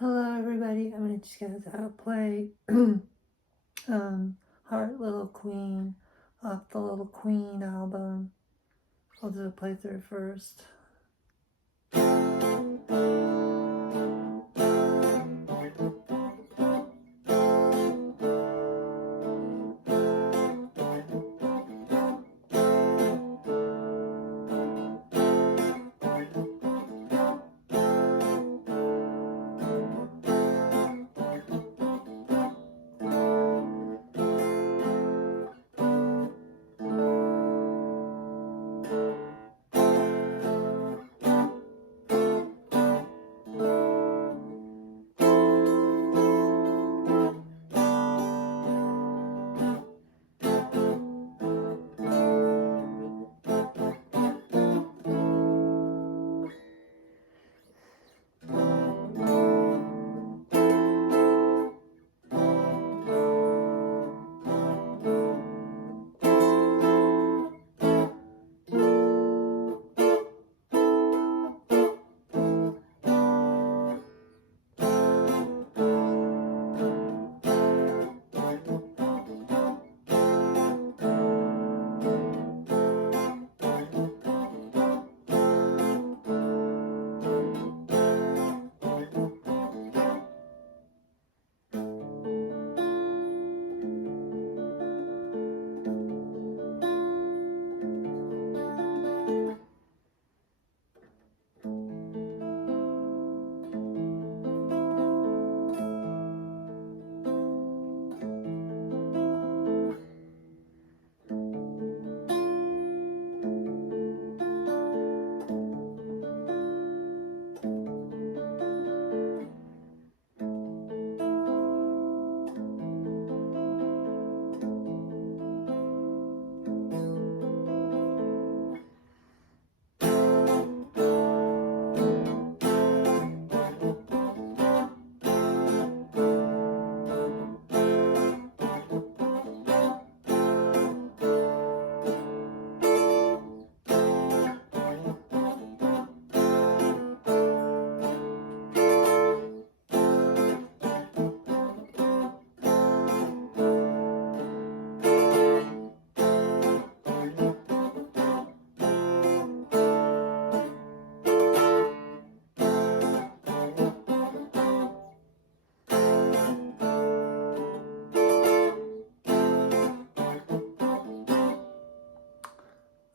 Hello everybody, I'm going to teach you guys how to play Heart Little Queen off the Little Queen album. I'll do a playthrough first.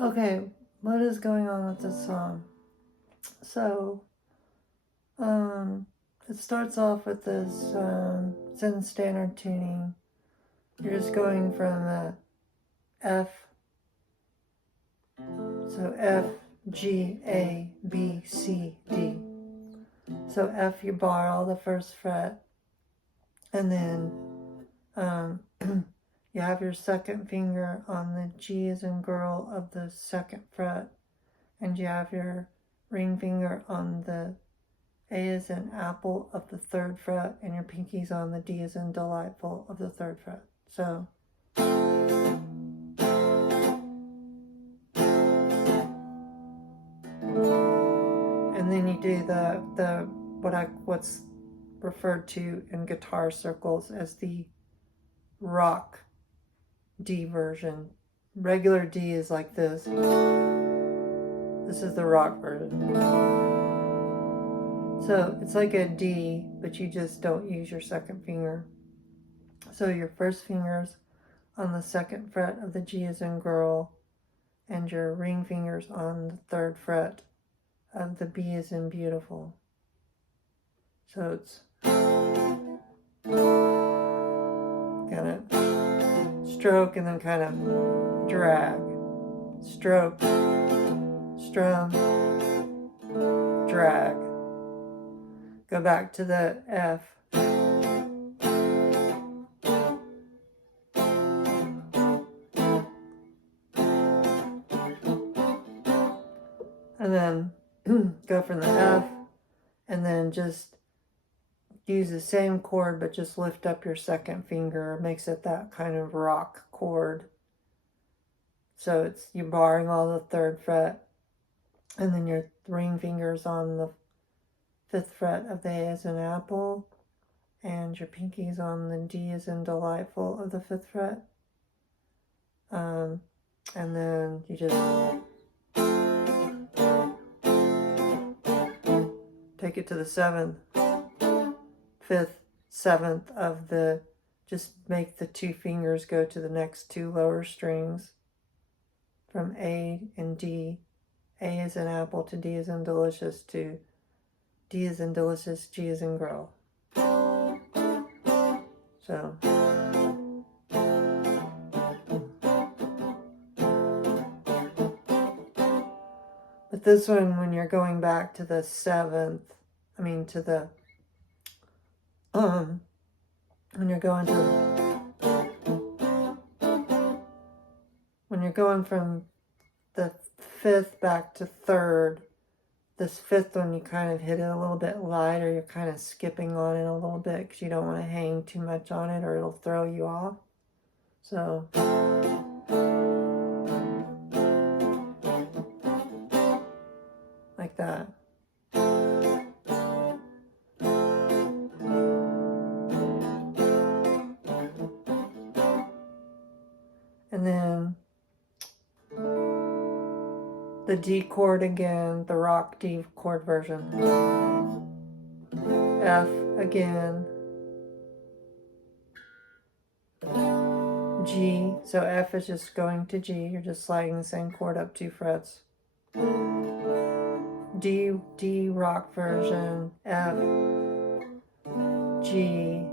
Okay, what is going on with this song? So, it starts off with this, it's in standard tuning. You're just going from the F, so F, G, A, B, C, D. So F, you bar the first fret, and then you have your second finger on the G as in girl of the second fret, and you have your ring finger on the A as in apple of the third fret, and your pinky's on the D as in delightful of the third fret. So and then you do what's referred to in guitar circles as the rock D version. Regular D is like this. This is the rock version. So it's like a D, but you just don't use your second finger. So your first finger's on the second fret of the G as in girl, and your ring finger's on the third fret of the B as in beautiful. So it's kind of stroke and then kind of drag. Stroke, strum, drag. Go back to the F. And then go from the F, and then just use the same chord, but just lift up your second finger. It makes it that kind of rock chord. So it's you're barring all the third fret, and then your ring fingers on the 5th fret of the A as in apple, and your pinky's on the D as in delightful of the 5th fret. And then you just take it to the 7th, 5th, 7th of the, just make the 2 fingers go to the next 2 lower strings from A and D. A as in apple to D as in delicious to D as in delicious, G as in girl. So. But this one, when you're going back to the 7th, I mean to the, when you're going from the 5th back to 3rd, this 5th one, you kind of hit it a little bit lighter. You're kind of skipping on it a little bit because you don't want to hang too much on it or it'll throw you off. So. Like that. And then the D chord again, the rock D chord version. F again. G, so F is just going to G, you're just sliding the same chord up 2 frets. D rock version, F, G,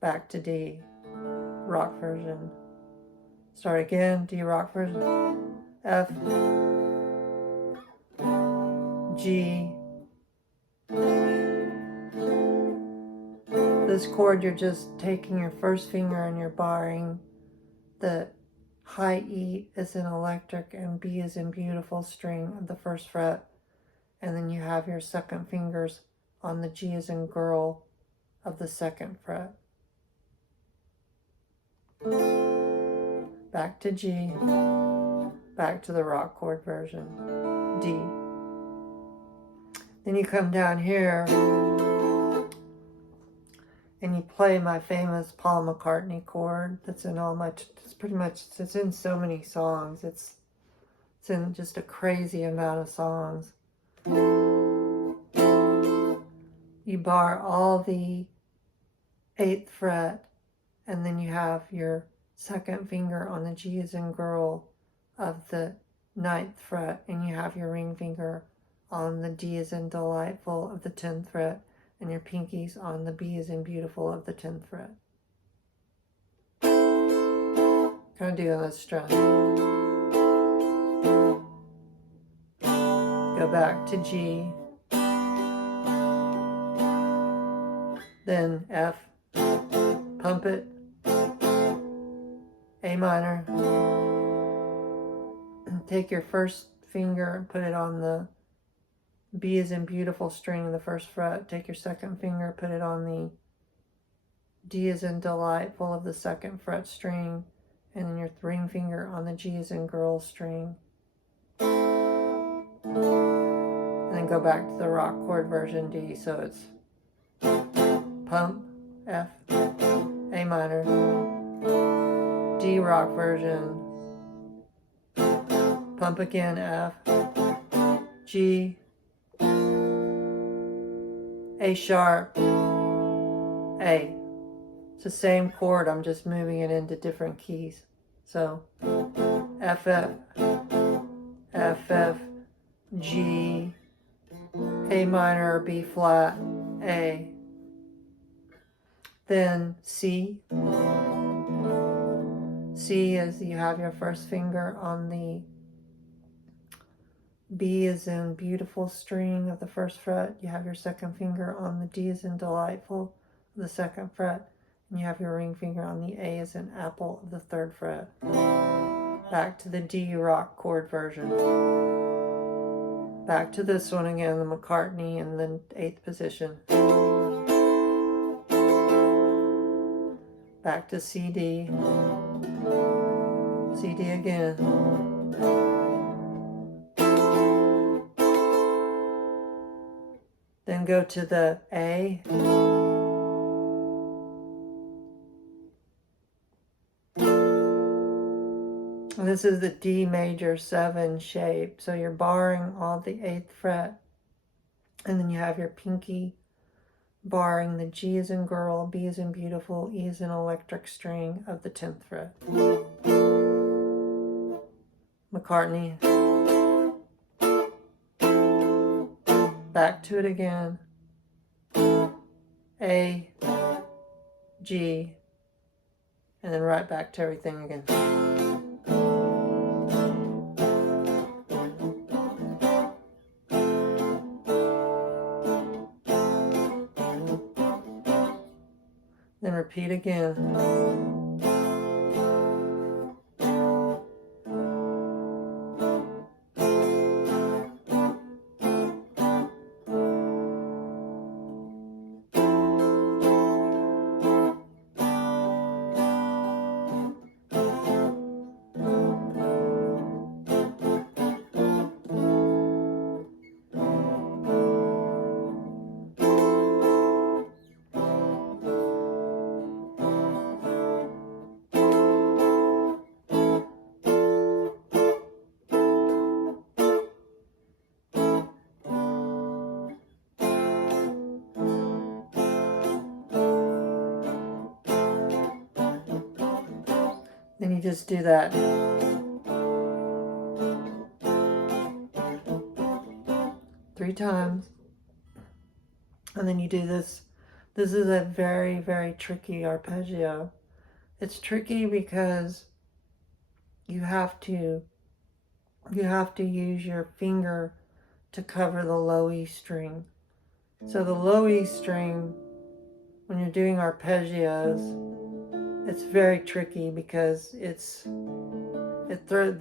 back to D, rock version. Start again, D rock version, F, G. This chord, you're just taking your first finger and you're barring the high E is in electric and B is in beautiful string of the 1st fret. And then you have your 2nd fingers on the G as in girl of the 2nd fret. Back to G, back to the rock chord version, D. Then you come down here and you play my famous Paul McCartney chord that's in all my, it's pretty much, it's in so many songs. It's in just a crazy amount of songs. You bar all the 8th fret, and then you have your 2nd finger on the G as in girl of the 9th fret, and you have your ring finger on the D as in delightful of the 10th fret, and your pinkies on the B as in beautiful of the 10th fret. Kind of doing this strum. Go back to G, then F, pump it, A minor, take your first finger and put it on the B as in beautiful string of the 1st fret, take your 2nd finger, put it on the D as in delightful of the 2nd fret string, and then your ring finger on the G as in girl string. And then go back to the rock chord version D, so it's pump, F, A minor, D rock version, pump again, F, G, A sharp, A. It's the same chord, I'm just moving it into different keys. So F, F, F, F, G, A minor, B flat, A. Then C. C is you have your first finger on the B as in beautiful string of the 1st fret. You have your 2nd finger on the D as in delightful of the 2nd fret. And you have your ring finger on the A as in apple of the 3rd fret. Back to the D rock chord version. Back to this one again, the McCartney in the 8th position. Back to CD. CD again. Then go to the A. And this is the D major 7 shape. So you're barring all the 8th fret. And then you have your pinky barring the G as in girl, B as in beautiful, E as in electric string of the 10th fret. McCartney. Back to it again. A, G, and then right back to everything again. Then repeat again. Then you just do that 3 times. And then you do this. This is a very, very tricky arpeggio. It's tricky because you have to use your finger to cover the low E string. So the low E string, when you're doing arpeggios, it's very tricky because the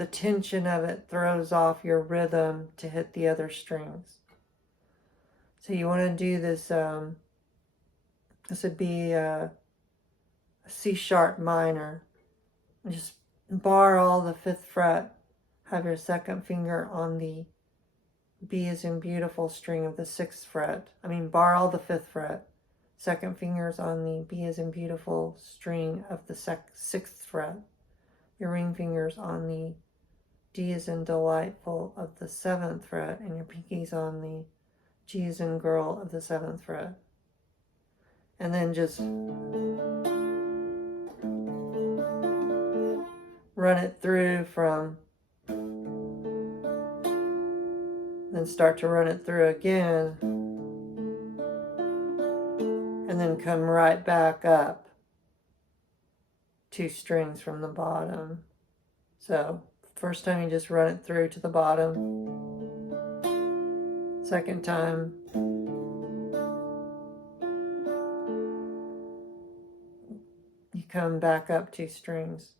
tension of it throws off your rhythm to hit the other strings. So you want to do this. This would be a C sharp minor. Just bar all the 5th fret. Have your 2nd finger on the B as in beautiful string of the 6th fret. Bar all the 5th fret. 2nd finger's on the B as in beautiful string of the 6th fret. Your ring finger's on the D as in delightful of the 7th fret, and your pinky's on the G as in girl of the 7th fret. And then just run it through then start to run it through again, and then come right back up 2 strings from the bottom. So first time you just run it through to the bottom. Second time you come back up 2 strings.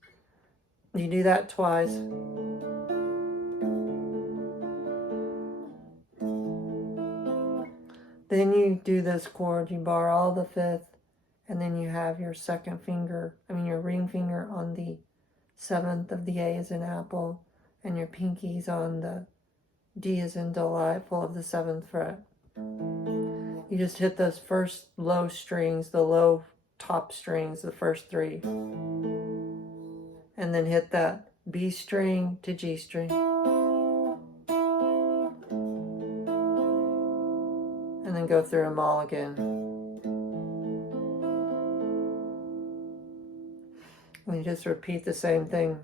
You do that twice. Then you do this chord, you bar all the 5th, and then you have your 2nd finger, your ring finger on the 7th of the A as in apple, and your pinky's on the D as in delightful of the 7th fret. You just hit those first low strings, the low top strings, the first 3. And then hit that B string to G string. And then go through them all again. And you just repeat the same thing.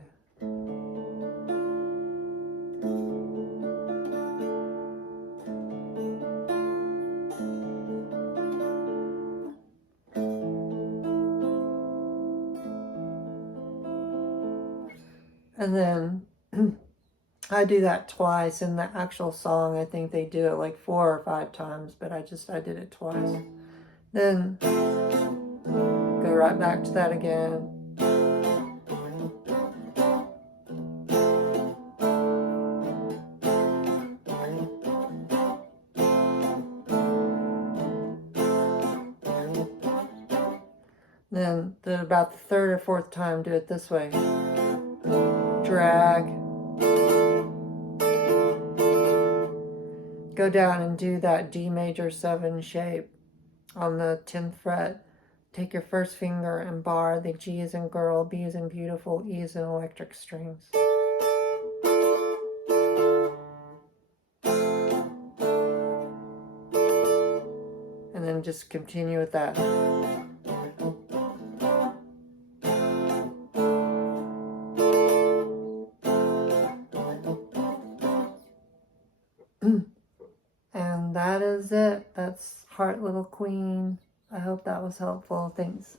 And then I do that twice. In the actual song, I think they do it like 4 or 5 times, but I did it twice. Then go right back to that again. Then about the 3rd or 4th time, do it this way. Drag. go down and do that D major 7 shape on the 10th fret. Take your first finger and bar the G as in girl, B as in beautiful, E as in electric strings. And then just continue with that. And that is it. That's Heart Little Queen. I hope that was helpful. Thanks.